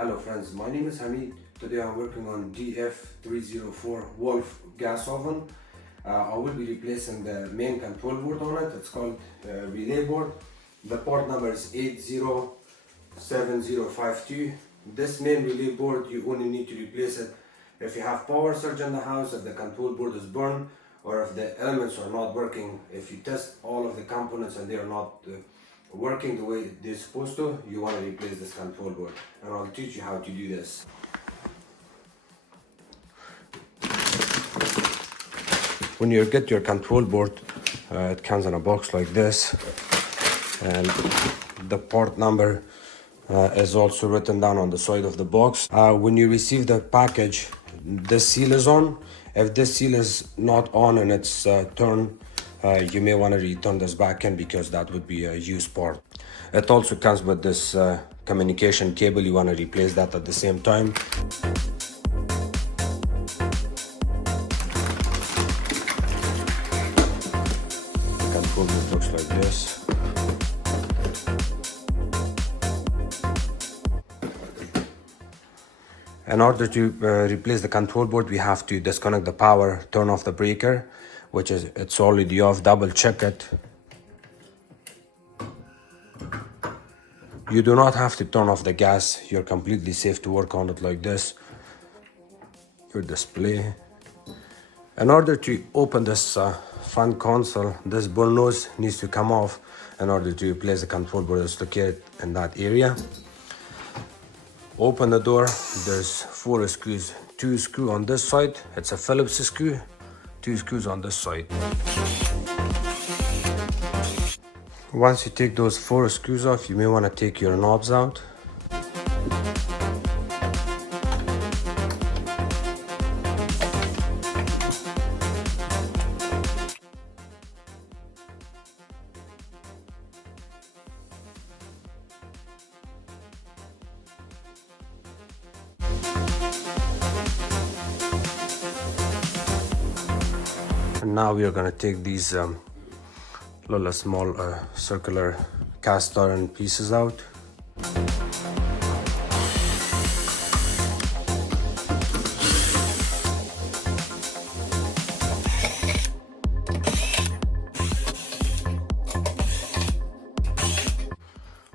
Hello friends, my name is Hamid. Today I'm working on DF304 Wolf gas oven. I will be replacing the main control board on it. It's called relay board. The port number is 807052. This main relay board, you only need to replace it if you have power surge in the house, if the control board is burned, or if the elements are not working. If you test all of the components and they are not working the way they're supposed to, you want to replace this control board, and I'll teach you how to do this. When you get your control board, it comes in a box like this, and the part number is also written down on the side of the box. When you receive the package, this seal is on. If this seal is not on and it's turned, you may want to return this back in because that would be a used part. It also comes with this communication cable. You want to replace that at the same time. The control board looks like this. In order to replace the control board, we have to disconnect the power, turn off the breaker, which is it's already off. Double check it. You do not have to turn off the gas. You're completely safe to work on it like this. Your display. In order to open this front console, this bull nose needs to come off in order to replace the control board. It's located in that area. Open the door. There's 4 screws. 2 screws on this side. It's a Phillips screw. 2 screws on this side. Once you take those 4 screws off, you may want to take your knobs out. And now we are going to take these little small circular cast iron pieces out.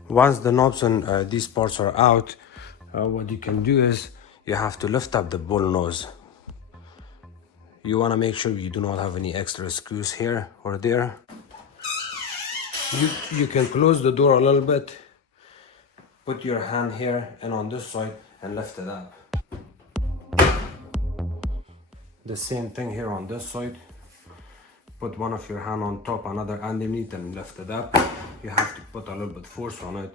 Once the knobs and these parts are out, what you can do is you have to lift up the bull nose. You want to make sure you do not have any extra screws here or there. You can close the door a little bit, put your hand here and on this side and lift it up. The same thing here on this side. Put one of your hand on top, another underneath, and lift it up. You have to put a little bit force on it,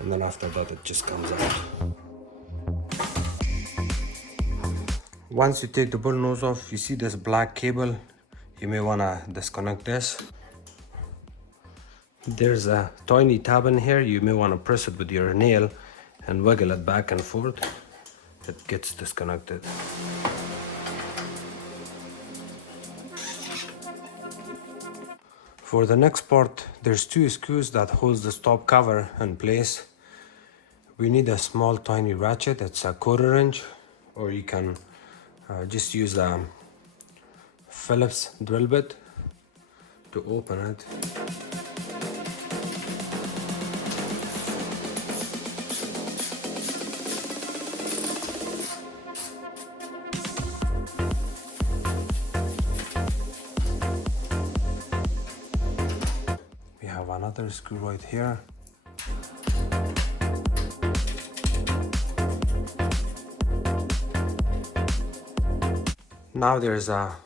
and then after that it just comes out. Once you take the bull nose off, you see this black cable. You may want to disconnect this. There's a tiny tab in here. You may want to press it with your nail and wiggle it back and forth. It gets disconnected. For the next part, there's 2 screws that holds the stop cover in place. We need a small tiny ratchet. It's a 1/4 inch, or you can just use a Phillips drill bit to open it. We have another screw right here. Now there's a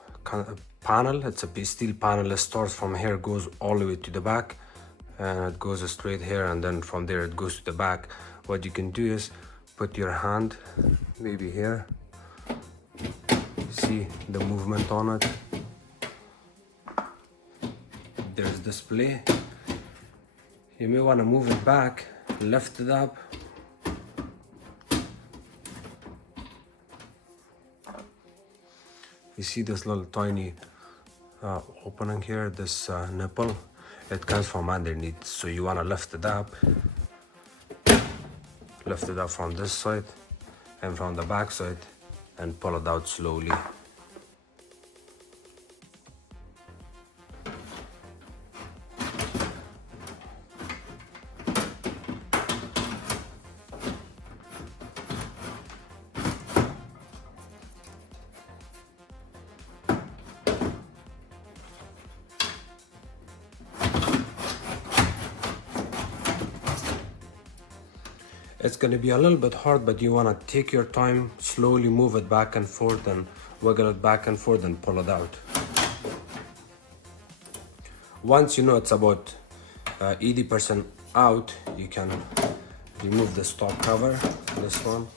panel. It's a steel panel. It starts from here, goes all the way to the back, and it goes straight here, and then from there it goes to the back. What you can do is put your hand maybe here. See the movement on it. There's display. You may want to move it back, lift it up. You see this little tiny opening here, this nipple. It comes from underneath, so you want to lift it up. Lift it up from this side and from the back side and pull it out slowly. It's going to be a little bit hard, but you want to take your time, slowly move it back and forth and wiggle it back and forth and pull it out. Once you know it's about 80% out, you can remove this top cover, this one,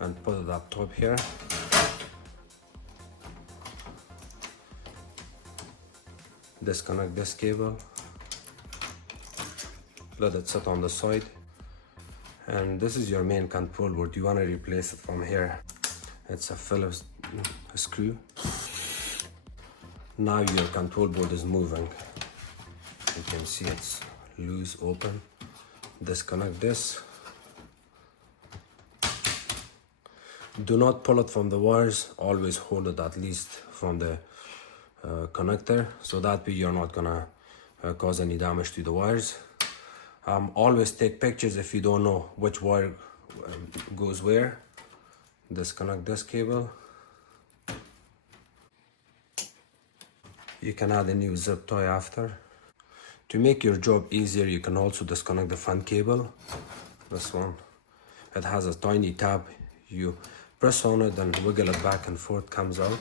and put it up top here. Disconnect this cable, let it sit on the side. And this is your main control board. You want to replace it from here. It's a Phillips screw. Now your control board is moving. You can see it's loose, open. Disconnect this. Do not pull it from the wires. Always hold it at least from the connector, so that way you're not gonna cause any damage to the wires. Always take pictures if you don't know which wire goes where. Disconnect this cable. You can add a new zip tie after. To make your job easier, you can also disconnect the front cable. This one. It has a tiny tab. You press on it and wiggle it back and forth, comes out.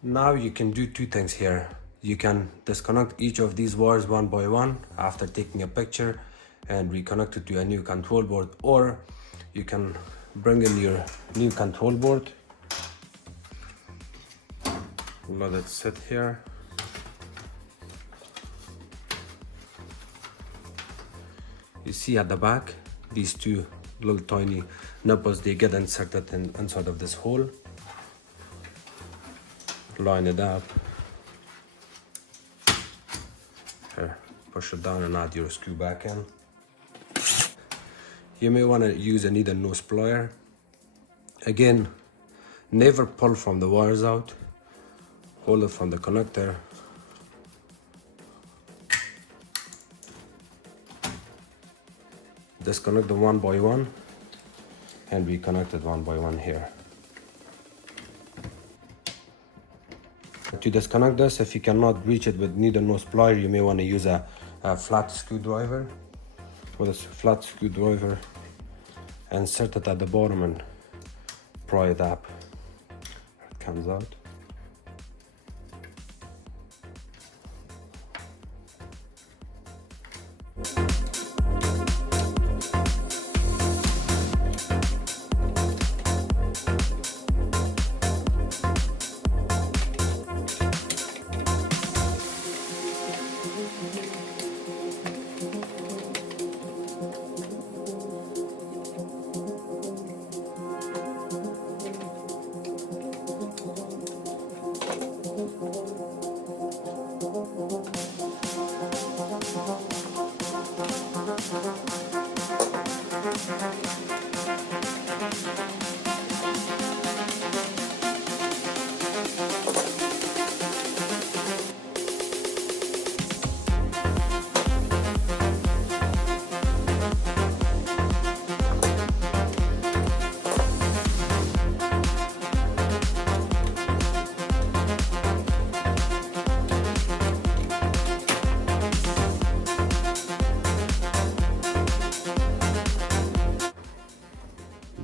Now you can do two things here. You can disconnect each of these wires one by one after taking a picture and reconnect it to a new control board, or you can bring in your new control board, let it sit here. You see at the back, these two little tiny nipples, they get inserted inside of this hole. Line it up. Here, push it down and add your screw back in. You may want to use a needle nose plier. Again, never pull from the wires out. Hold it from the connector. Disconnect them one by one and reconnect it one by one here. To disconnect this, if you cannot reach it with needle nose plier, you may want to use a flat screwdriver. With a flat screwdriver, insert it at the bottom and pry it up. It comes out.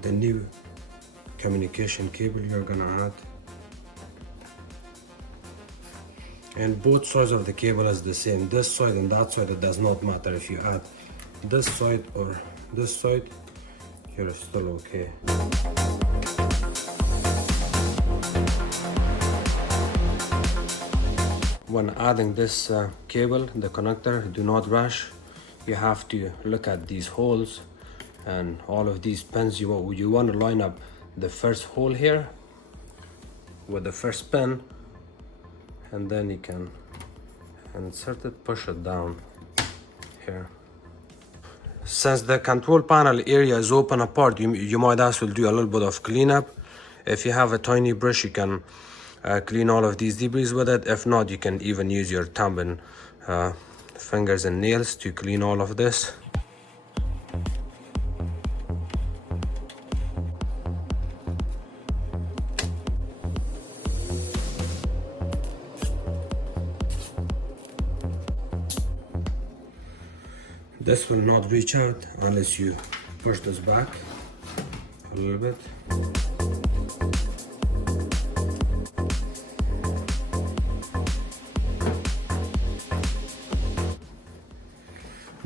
The new communication cable you're gonna add, and both sides of the cable is the same. This side and that side, it does not matter if you add this side or this side, you're still okay. When adding this cable, the connector, do not rush. You have to look at these holes and all of these pins. You want to line up the first hole here with the first pin, and then you can insert it, push it down here. Since the control panel area is open apart, you might as well do a little bit of cleanup. If you have a tiny brush, you can clean all of these debris with it. If not, you can even use your thumb and fingers and nails to clean all of this. This will not reach out unless you push this back a little bit.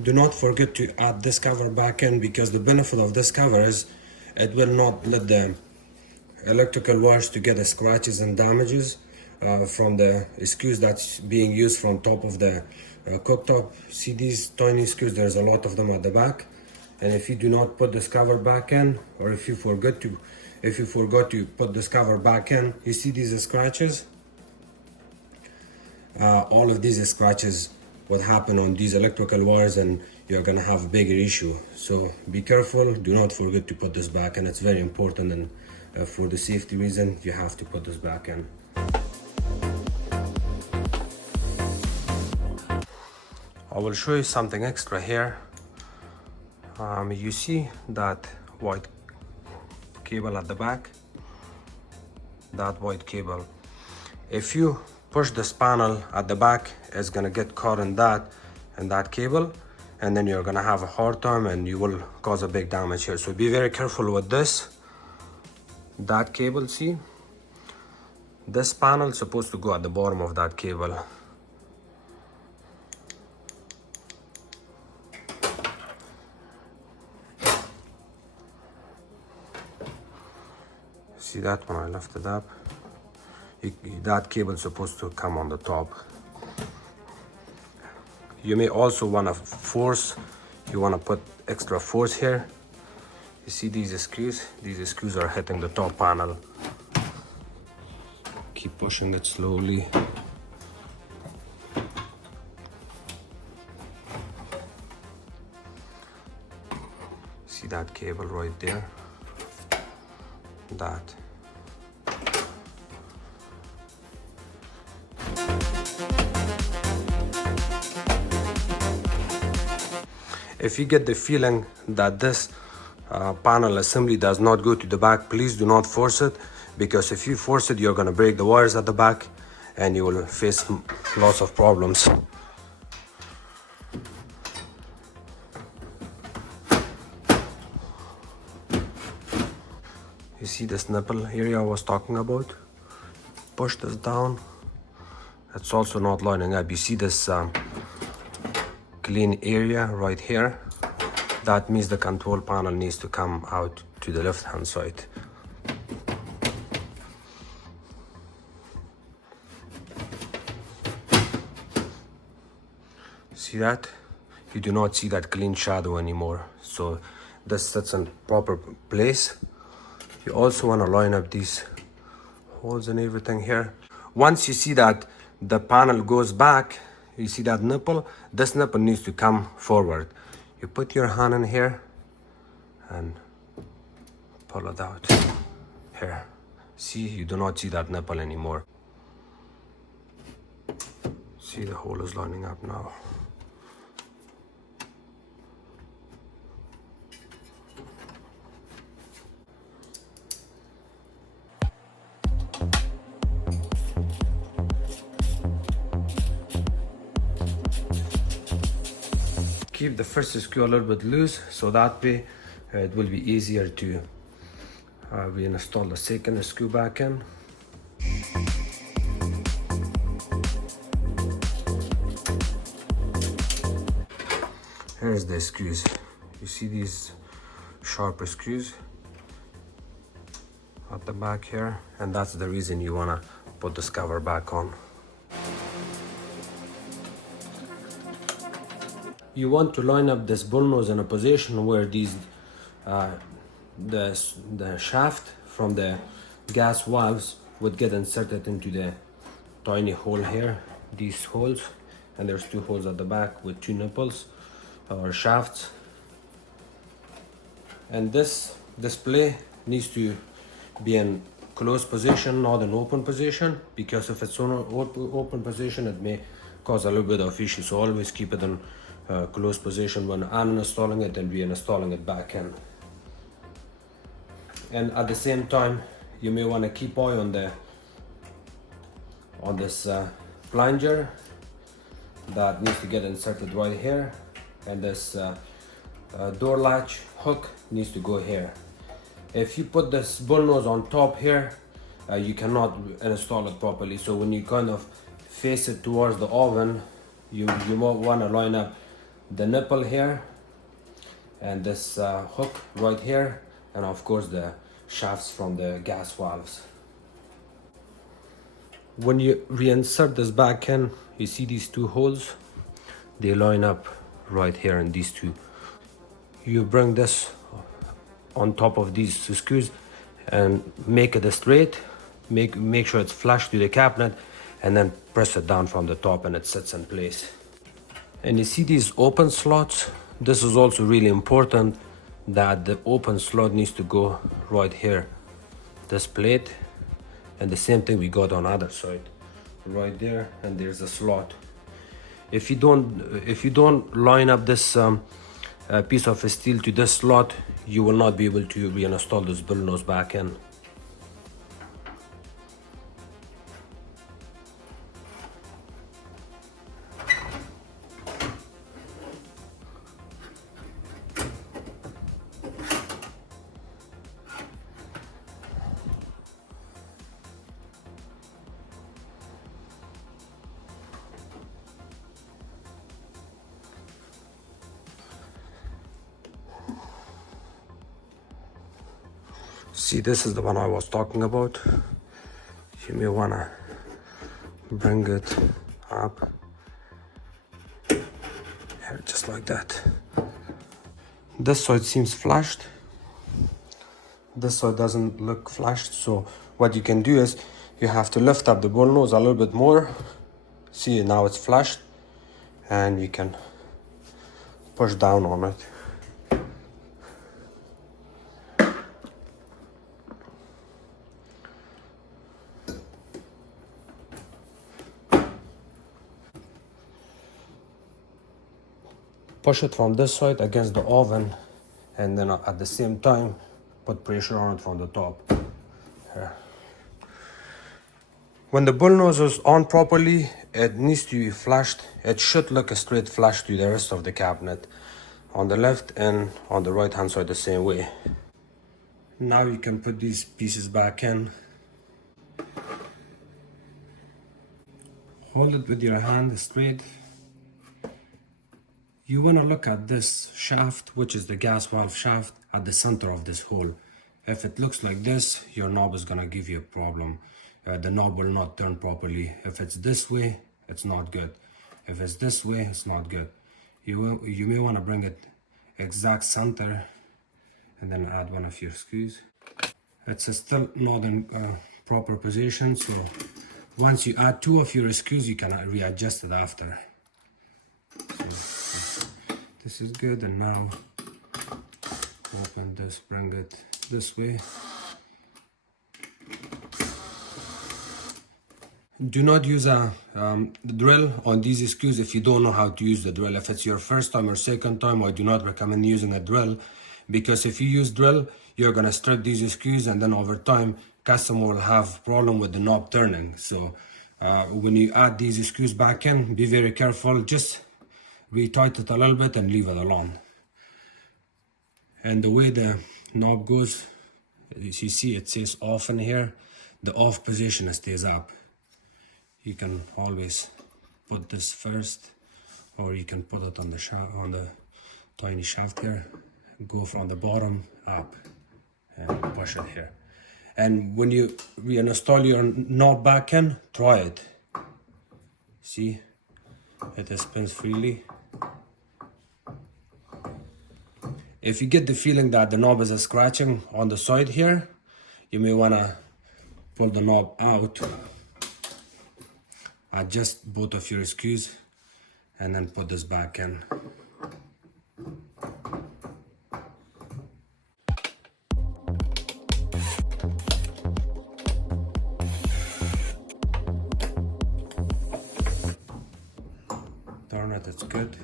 Do not forget to add this cover back in, because the benefit of this cover is it will not let the electrical wires to get scratches and damages from the screws that's being used from top of the cooktop. See these tiny screws, there's a lot of them at the back, and if you do not put this cover back in, or if you forgot to put this cover back in, you see these scratches. All of these scratches would happen on these electrical wires, and you're gonna have a bigger issue. So be careful, do not forget to put this back in. It's very important, and for the safety reason, you have to put this back in. I will show you something extra here. You see that white cable at the back? That white cable. If you push this panel at the back, it's gonna get caught in that cable, and then you're gonna have a hard time and you will cause a big damage here. So be very careful with this. That cable, see? This panel is supposed to go at the bottom of that cable. See that when I lift it up? That cable is supposed to come on the top. You may also want to force, you want to put extra force here. You see these screws? These screws are hitting the top panel. Keep pushing it slowly. See that cable right there? That. If you get the feeling that this panel assembly does not go to the back, please do not force it, because if you force it, you're going to break the wires at the back and you will face lots of problems. You see this nipple area I was talking about? Push this down. It's also not lining up. You see this clean area right here? That means the control panel needs to come out to the left hand side. See that? You do not see that clean shadow anymore. So this sits in proper place. You also want to line up these holes and everything here. Once you see that the panel goes back, you see that nipple? This nipple needs to come forward. You put your hand in here and pull it out. Here. See, you do not see that nipple anymore. See, the hole is lining up now. Keep the first screw a little bit loose, so that way it will be easier to reinstall the second screw back in. Here's the screws. You see these sharper screws at the back here, and that's the reason you want to put this cover back on. You want to line up this bullnose in a position where these the shaft from the gas valves would get inserted into the tiny hole here, these holes, and there's two holes at the back with two nipples or shafts. And this display needs to be in closed position, not in open position, because if it's on open position it may cause a little bit of issue. So always keep it in closed position when uninstalling it and reinstalling it back in. And at the same time, you may want to keep eye on this plunger that needs to get inserted right here, and this door latch hook needs to go here. If you put this bullnose on top here, you cannot install it properly. So when you kind of face it towards the oven, you might want to line up the nipple here and this hook right here, and of course the shafts from the gas valves. When you reinsert this back in, you see these two holes, they line up right here in these two. You bring this on top of these screws and make it straight, make sure it's flush to the cabinet, and then press it down from the top and it sits in place. And you see these open slots, this is also really important, that the open slot needs to go right here, this plate, and the same thing we got on other side, right there, and there's a slot. If you don't line up this piece of steel to this slot, you will not be able to reinstall this bullnose back in. See, this is the one I was talking about. You may wanna bring it up here, just like that. This side seems flushed, this side doesn't look flushed. So what you can do is you have to lift up the bullnose a little bit more. See, now it's flushed, and you can push down on it. Push it from this side against the oven, and then at the same time put pressure on it from the top. Here. When the bullnose is on properly, it needs to be flushed. It should look a straight flush to the rest of the cabinet, on the left and on the right hand side the same way. Now you can put these pieces back in. Hold it with your hand straight. You want to look at this shaft, which is the gas valve shaft, at the center of this hole. If it looks like this, your knob is going to give you a problem. The knob will not turn properly. If it's this way, it's not good. If it's this way, it's not good. You may want to bring it exact center and then add one of your screws. It's still not in proper position, so once you add two of your screws, you can readjust it after. So this is good, and now open this, bring it this way. Do not use a drill on these screws if you don't know how to use the drill. If it's your first time or second time, I do not recommend using a drill, because if you use drill, you're gonna strip these screws, and then over time, customer will have problem with the knob turning. So when you add these screws back in, be very careful. Just retighten it a little bit and leave it alone. And the way the knob goes, as you see, it says off in here. The off position stays up. You can always put this first, or you can put it on the shaft, on the tiny shaft here. Go from the bottom up and push it here. And when you reinstall your knob back in, try it. See, it spins freely. If you get the feeling that the knob is scratching on the side here, you may want to pull the knob out, adjust both of your screws, and then put this back in. turn it, it's good.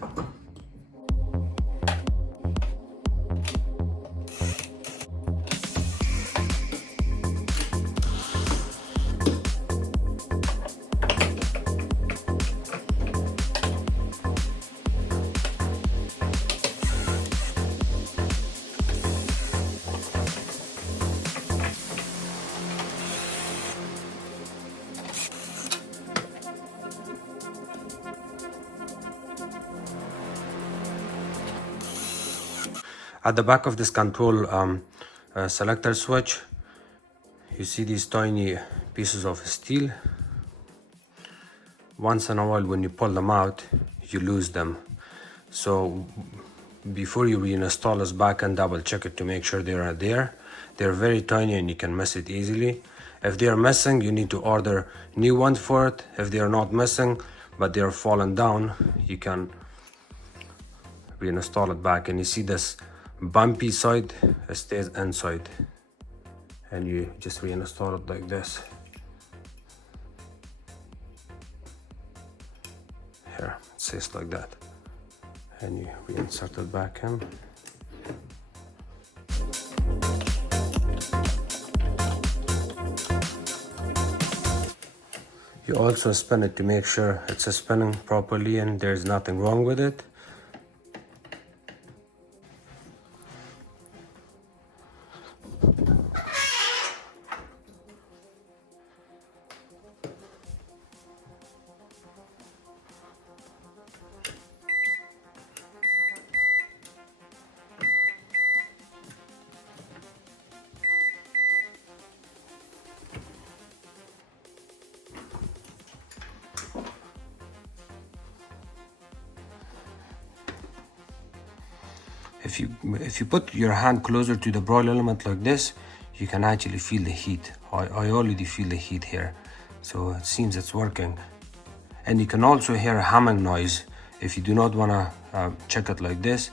At the back of this control selector switch, you see these tiny pieces of steel. Once in a while when you pull them out, you lose them. So before you reinstall this back and double check it to make sure they are there. They're very tiny and you can miss it easily. If they are missing, you need to order new ones for it. If they are not missing but they are fallen down, you can reinstall it back. And you see this bumpy side, it stays inside, and you just reinstall it like this. Here it says like that, and you reinsert it back in. You also spin it to make sure it's spinning properly and there's nothing wrong with it. If you put your hand closer to the broil element like this, you can actually feel the heat. I already feel the heat here, so it seems it's working. And you can also hear a humming noise if you do not want to check it like this.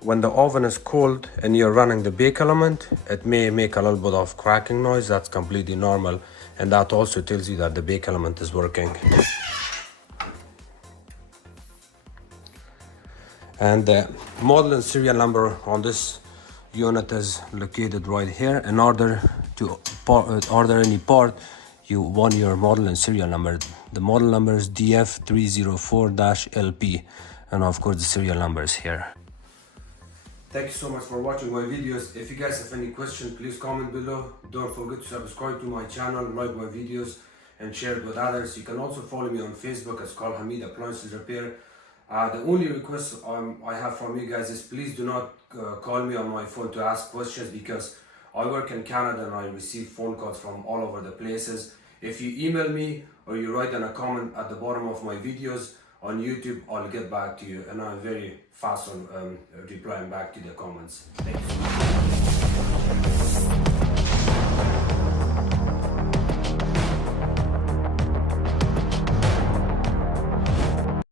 When the oven is cold and you're running the bake element, it may make a little bit of cracking noise. That's completely normal, and that also tells you that the bake element is working. And the model and serial number on this unit is located right here. In order to order any part, you want your model and serial number. The model number is DF304-LP, and of course the serial number is here. Thank you so much for watching my videos. If you guys have any questions, please comment below. Don't forget to subscribe to my channel, like my videos, and share it with others. You can also follow me on Facebook. It's called Hamid Appliances Repair. The only request I have from you guys is please do not call me on my phone to ask questions, because I work in Canada and I receive phone calls from all over the places. If you email me or you write in a comment at the bottom of my videos on YouTube, I'll get back to you, and I'm very fast on replying back to the comments. Thank you so much.